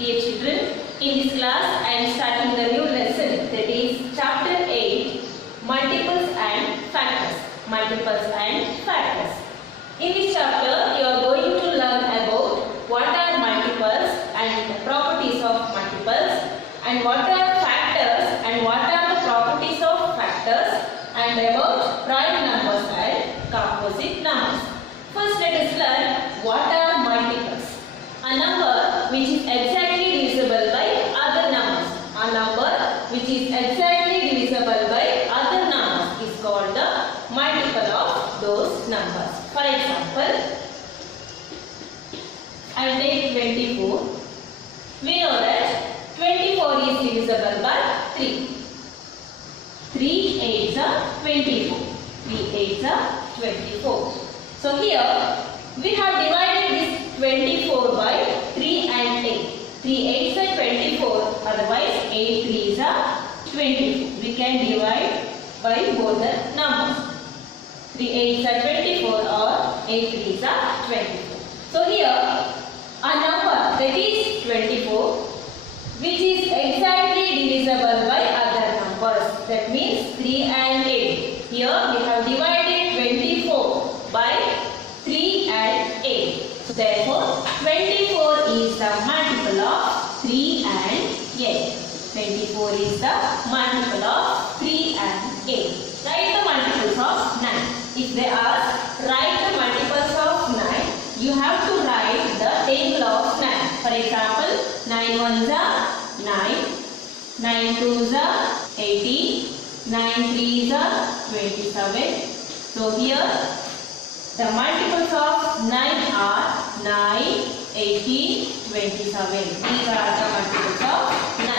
Dear children, in this class I am starting the new lesson, that is chapter 8, multiples and factors. Multiples and factors. In this chapter you are going to learn about what are multiples and the properties of multiples, and what are factors and what are the properties of factors, and about prime numbers and composite numbers. First let us learn what are multiples. A number which is exactly divisible by other numbers. A number which is exactly divisible by other numbers is called the multiple of those numbers. For example, I will take 24. We know that 24 is divisible by 3. 3 8s are 24. 3 8s are 24. So here we have divided this 24 by 3 and 8. 3 8s are 24, otherwise 8 3s are 24. We can divide by both the numbers. 3 8s are 24 or 8 3s are 24. So here a number that is 24 which is exactly divisible by other numbers. That means 3 and 8. Here we have divided 24 by 3 and 8. So therefore 24 is the multiple of 3 and 8. 24 is the multiple of 3 and 8. Write the multiples of 9. If they ask write the multiples of 9, you have to write the table of 9. For example, 9 1s are 9, 9 2s are 18, 9 3s are 27. So here the multiples of 9 are 9, 18, 27. These are the multiples of 9.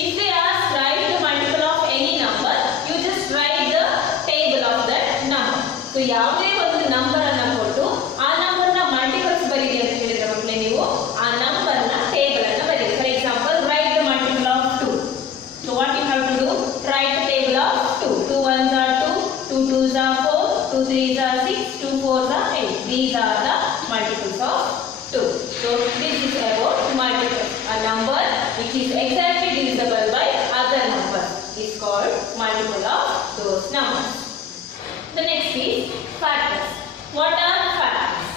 If they ask write the multiple of any number, you just write the table of that number. So ಯಾವುದೇ ಒಂದು number ಅನ್ನು ಕೊಟ್ಟು ಆ number ನ multiples ಬರೀರಿ ಅಂತ ಹೇಳಿದ್ರೆ ಮಕ್ಕಳೇ ನೀವು ಆ ನಂಬರ್ ನ ಟೇಬಲ್ ಅನ್ನು ಬರೀರಿ. For example write the multiple of 2. So what you have to do? Write the table of 2. 2 1s are 2, 2 2s are 4, 2 3s are 6, 2 4s are 8. These are the multiples of 2. So this is about multiples. A number which is exactly divisible by other numbers is called multiple of those numbers. The next is factors. What are factors?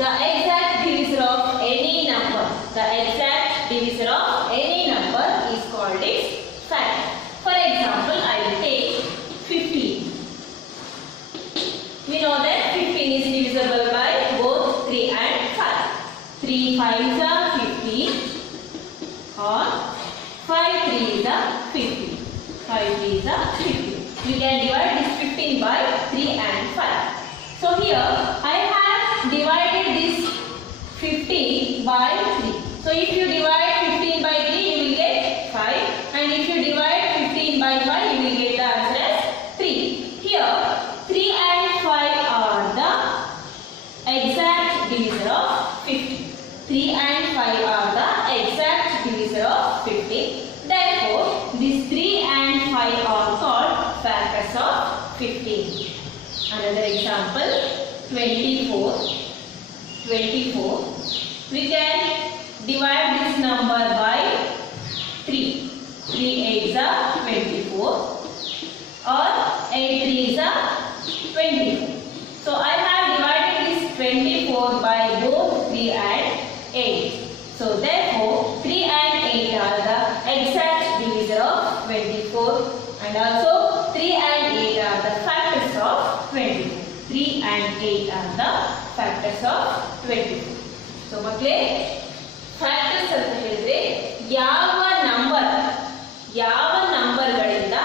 The exact divisor of any number. The exact divisor of any number is called its factor. For example, I will take 15. We know that 15 is divisible by both 3 and 5. 3 5s are 15 or 5 3s are 15. 5 3s are 15. You can divide this 15 by 3 and 5. So here I have divided this 15 by 3. So if you divide 15 by 3, you will get 5, and if you divide 15 by 5, you will get the answer as 3. Here 3 and 5 are the exact divisor of 15. 3 and 5 are the exact divisor of 15. Therefore, these 3 and 5 are called factors of 15. Another example, 24. 24. We can divide this number by 3. 3 8s are 24 or 8 3s are 24. So I have divided this 24 by both 3 and 8. So therefore 3 and 8 are the exact divisor of 24, and also 3 and 8 are the factors of 24. 3 and 8 are the factors of 24. So ಮಕ್ಕಳೇ factors ಅಂತ ಹೇಳಿದ್ರೆ ಯಾವ ನಂಬರ್ಗಳಿಂದ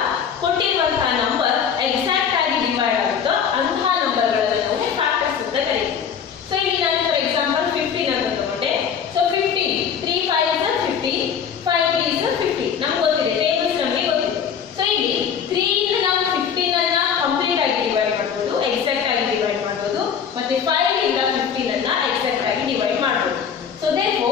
ಕೊಟ್ಟಿರುವಂತಹ number exact ಆಗಿ divide ಆಗುತ್ತೋ ಅಂತಹ ನಂಬರ್ಗಳನ್ನು ನಾವು factors ಅಂತ ಕರೀತೀವಿ. ಸೊ ಇಲ್ಲಿ ನಾನು ಫಾರ್ ಎಕ್ಸಾಂಪಲ್ 15 ಅಂತ ತಗೊಂಡೆ. So 15 3 5 is 15, 5 3 is 15. ನಮಗೆ ಗೊತ್ತಿದೆ, ಟೇಬಲ್ಸ್ ನಮಗೆ ಗೊತ್ತಿದೆ. ಸೊ ಇಲ್ಲಿ 3 ಇಂದ ನಾವು 15 ಅನ್ನ ಕಂಪ್ಲೀಟ್ ಆಗಿ ಡಿವೈಡ್ ಮಾಡಬಹುದು, ಎಕ್ಸಾಕ್ಟ್ ಆಗಿ ಡಿವೈಡ್ ಮಾಡಬಹುದು, ಮತ್ತೆ 5 ಇಂದ 15 ಅನ್ನ ಎಕ್ಸಾಕ್ಟ್ ಆಗಿ ಡಿವೈಡ್ ಮಾಡಬಹುದು. So therefore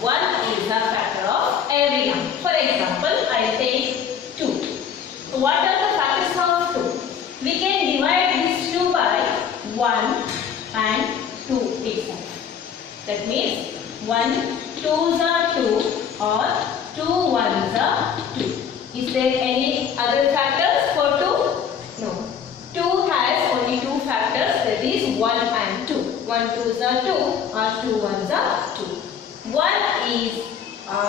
1 is a factor of every number. For example, I take 2. So what are the factors of 2? We can divide this 2 by 1 and 2 itself. That means 1 2s are 2 or 2 1s are 2. Is there any other factors for 2? No. 2 has only 2 factors, that is 1 and 2. 1 2s are 2 or 2 1s are 2. 1 is a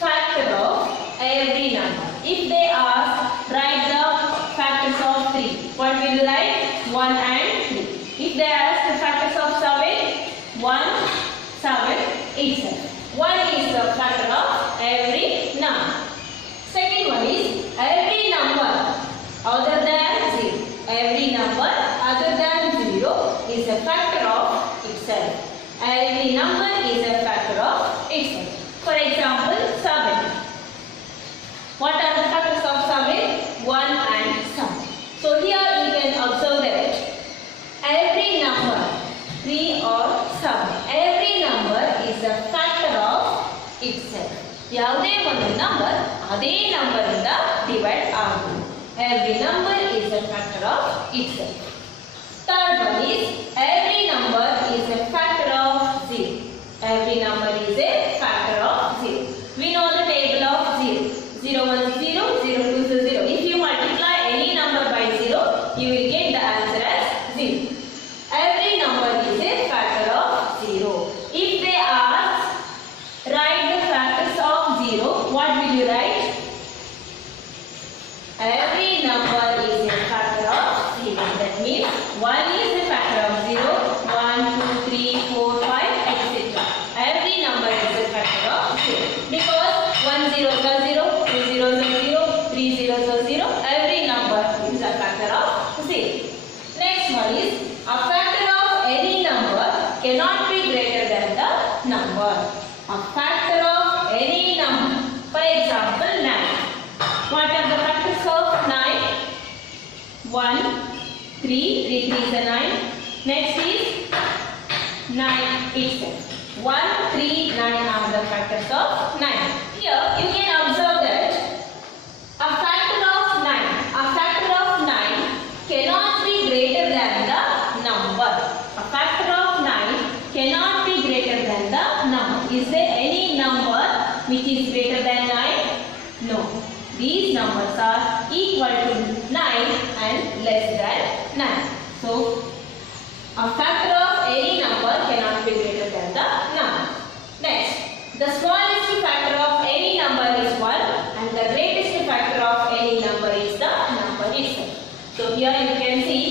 factor of every number. If they ask, write the factors of 3. What will you write? 1 and 3. If they ask the factors of 7, 1, 7, 8, 7. 1 is the factor of every number. Second one is every number other than 0. Every number other than 0 is a factor of itself. Every number is a factor of itself. For example, 7. What are the factors of 7? 1 and 7. So here you can observe that every number 3 or 7. Every number is a factor of itself. ಯಾವುದೇ ಒಂದು number ಅದೇ number ಇಂದ divide ಆಗುವುದು. Every number is a factor of itself. Third one is every number is a factor of 0. Every number is a factor of 0. We know the table of 0. 0 1 is 0, 0 2 is 0. If you multiply any number by 0, you will get the answer as 0. Every number is a factor of 0. If they ask, write the factors of 0, what will you write? Every number is a factor of 0. That means 1 is a factor of 0, 1, 2, 3, 4, 5, etc. Every number is a factor of 0. Because 1 zeros are 0, 2 zeros are 0, 3 zeros are 0. Every number is a factor of 0. Next one is a factor of any number cannot be greater than the number. A factor of any number. For example, 9. What are the factors of 9? 1, 3, 3 is a 9. Next is 9 itself. 1, 3, 9 are the factors of 9. Here you can observe that a factor of 9 cannot be greater than the number. A factor of 9 cannot be greater than the number. Is there any number which is greater than 9? No. These numbers are equal to 9 and less than 9. So, a factor of any number cannot be greater than the number. Next, the smallest factor of any number is 1 and the greatest factor of any number is the number itself. So, here you can see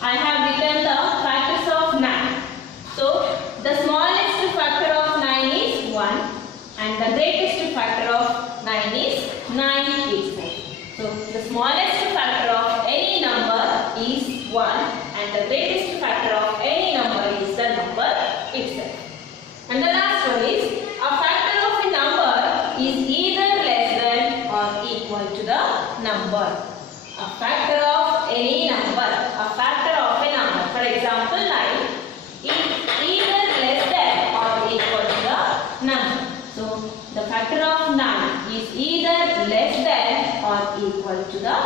I have written the factors of 9. So, the smallest factor of 9 is 1 and the greatest factor of 9 is 9 itself. So, the smallest factor of any number is 1 and the greatest factor of any number is the number itself. And the last one is a factor of a number is either less than or equal to the number. A factor of any number, a factor of a number. For example, 9 is either less than or equal to the number. So, the factor of 9 is either less than or equal to the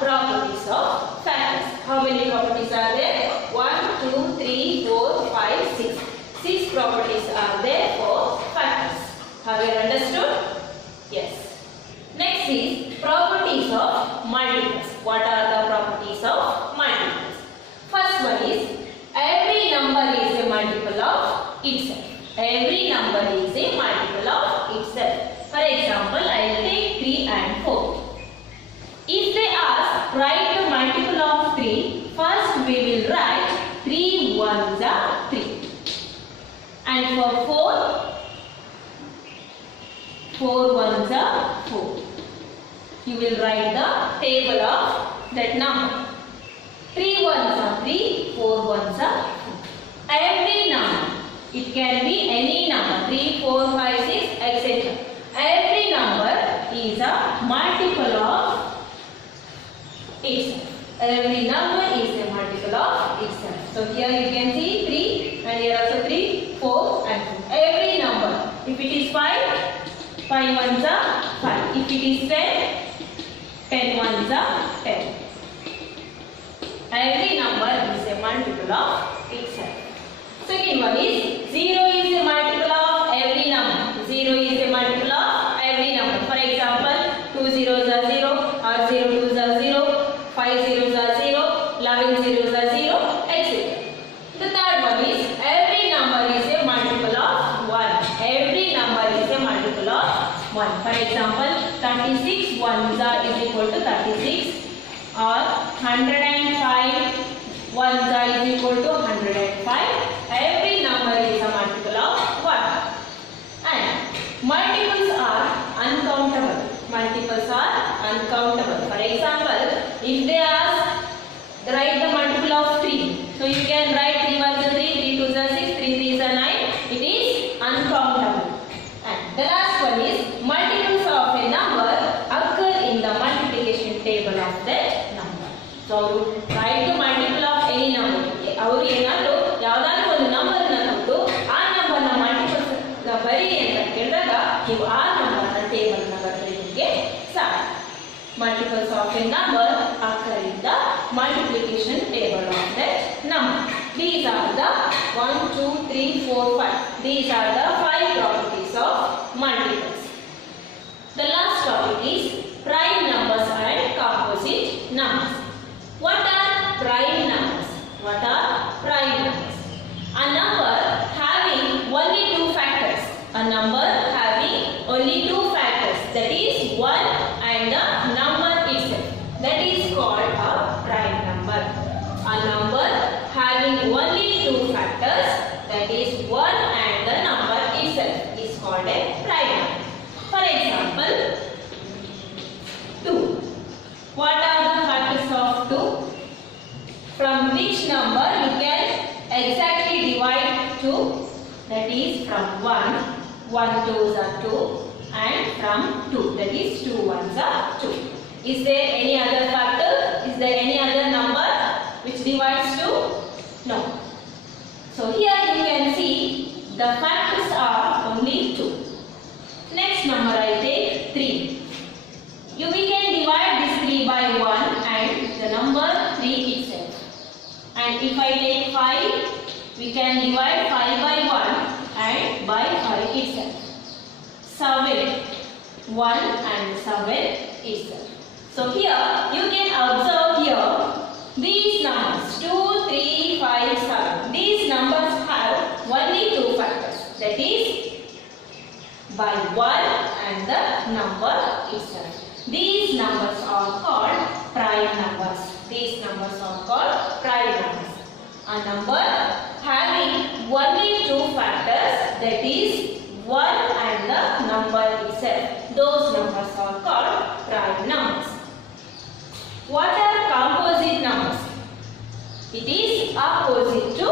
properties of factors. How many properties are there? 1, 2, 3, 4, 5, 6. 6 properties are there for factors. Have you understood? Yes. Next is properties of multiples. What are the properties of multiples? First one is every number is a multiple of itself. Every number is a multiple of itself. For example, I will take 3 and 4. If they ask, write the multiple of 3, first we will write 3 1s are 3. And for 4, 4 1s are 4. You will write the table of that number. 3 1s are 3, 4 1s are 4. Every number, it can be any number, 3, 4, 5, 6, etc. Every number is a multiple of itself. Every number is a multiple of itself. So here you can see 3 and here also 3, 4 and 4. Every number it is 5, 5 ones are 5. If it is 10, 10 ones are 10. Every number is a multiple of itself. Second one is 0 is a multiple of every number. 0 is a multiple of every number. For example, 2 zeros are 0, or 0 twos are 0, 5 zeros are 0, 11 zeros are 0, etc. The third one is every number is a multiple of 1. Every number is a multiple of 1. For example, 36 ones are is equal to 36, or 105 ones are is equal to 105. Every number is a multiple of 1. And multiples are uncountable. Multiples are uncountable. For example, if they ask write the multiple of 3, so you can write 3 ones are 3, 3 twos are 6, 3 threes are 9. It is uncountable. And the last one is multiples of a number occur in the multiplication table of that number. So try to multiple of any number. ಅವರು ಏನಾದರೂ ಯಾವುದಾದ್ರೂ ಒಂದು number ಅನ್ನು ಕೊಟ್ಟು ಆ number ನ multiples ಬರಿ ಅಂತ ಕೇಳಿದಾಗ ನೀವು ಆ ನಂಬರ್ ನ ಟೇಬಲ್ ನ ಬರೆಯಲಿಕ್ಕೆ ಸಾಧ್ಯ. Multiples of a number occur in the multiplication table of that number. These are the 1, 2, 3, 4, 5. These are the 5 properties of multiples. The last topic is prime numbers and composite numbers. What are prime numbers? What are prime numbers? A number having only 2 factors. A number having only 2 factors. That is 1 and the number itself. That is called a prime number. A number having only 2 factors. That is 1 and the number itself is called a prime number. For example, 2. What are the factors of 2? From which number you can exactly divide 2? That is from 1, 1 twos are 2, and from 2, that is 2 ones are 2. Is there any other factor? Is there any other number which divides 2? No. So here you can see the factors are only 2. Next number I take 3. We can divide this 3 by 1 and the number 3 itself. And if I take 5, we can divide 5 by 1 and by 5 itself. 7, 1 and 7 itself. So here you can observe here these numbers 2, 3, 5, 7. These numbers have only 2 factors. That is by 1 and the number itself. These numbers are called prime numbers. These numbers are called prime numbers. A number having only 2 factors, that is 1 and the number itself. Those numbers are called prime numbers. What are composite numbers? It is opposite to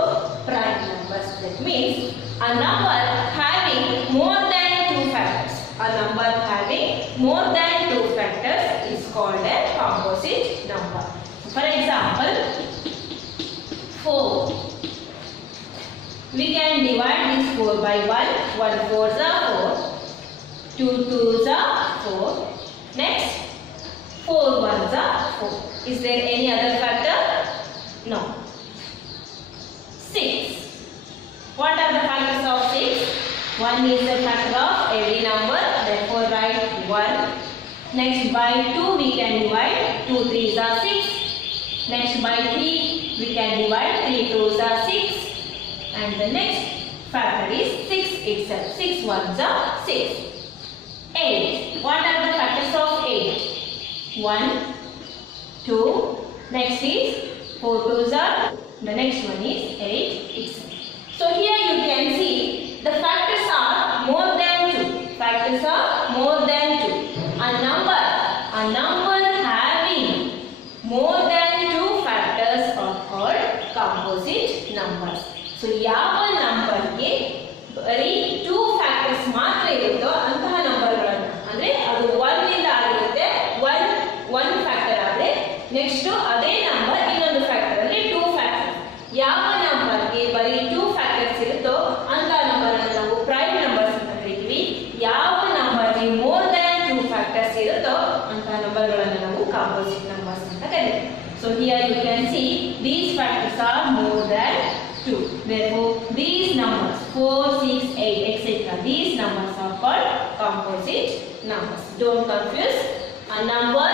prime numbers. That means a number having more than 2 factors. A number having more than 2 factors is called a composite number. For example, 4. We can divide this 4 by 1. 1 fours are 4. 2 twos are 4. Next, 4 ones are 4. Is there any other factor? No. 6. What are the factors of 6? 1 is the factor of every number. Therefore, write 1. Next, by 2 we can divide. 2 threes are 6. Next, by 3 we can divide. 3 twos are 6. And the next factor is 6 itself. 6 ones are 6. 8. What are the factors of 8? 1, 2. Next is 4 twos are. The next one is 8 itself. So here you can see the factors are more than 2. Factors are more than 2. A number having more than 2 factors are called composite numbers. So ಯಾವ ನಂಬರ್ಗೆ ಬರೀ 2 factors ಮಾತ್ರ ಇರುತ್ತೋ ಅಂತಹ ನಂಬರ್ಗಳನ್ನು ಅಂದ್ರೆ ಅದು 1 ಇಂದ ಆಗಿರುತ್ತೆ 1 ಫ್ಯಾಕ್ಟರ್ ಆದ್ರೆ ನೆಕ್ಸ್ಟ್ ಅದೇ ನಂಬರ್ ಇನ್ನೊಂದು ಫ್ಯಾಕ್ಟರ್ ಅಂದ್ರೆ 2 ಫ್ಯಾಕ್ಟರ್. ಯಾವ ನಂಬರ್ಗೆ ಬರೀ 2 ಫ್ಯಾಕ್ಟರ್ಸ್ ಇರುತ್ತೋ ಅಂತ ನಂಬರ್ ಅನ್ನು ನಾವು ಪ್ರೈಮ್ ನಂಬರ್ಸ್ ಅಂತ ಕರಿತೀವಿ. composite numbers anta kariyare. So here you can see these factors are more than 2. Therefore these numbers 4, 6, 8 etc. these numbers are called composite numbers. Don't confuse a number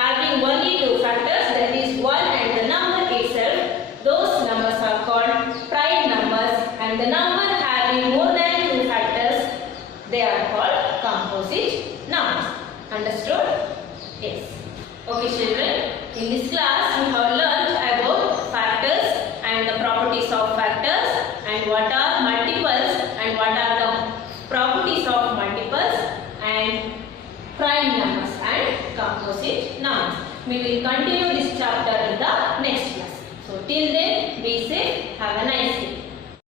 having only 2 factors, that is 1 and the number itself. Those numbers are called prime numbers, and the number having more than 2 factors, they are called composite numbers. Understood? Yes. Okay children, in this class we have learned about factors and the properties of factors, and what are multiples and what are the properties of multiples, and prime numbers and composite numbers. We will continue this chapter in the next class. So till then, be safe. Have a nice day.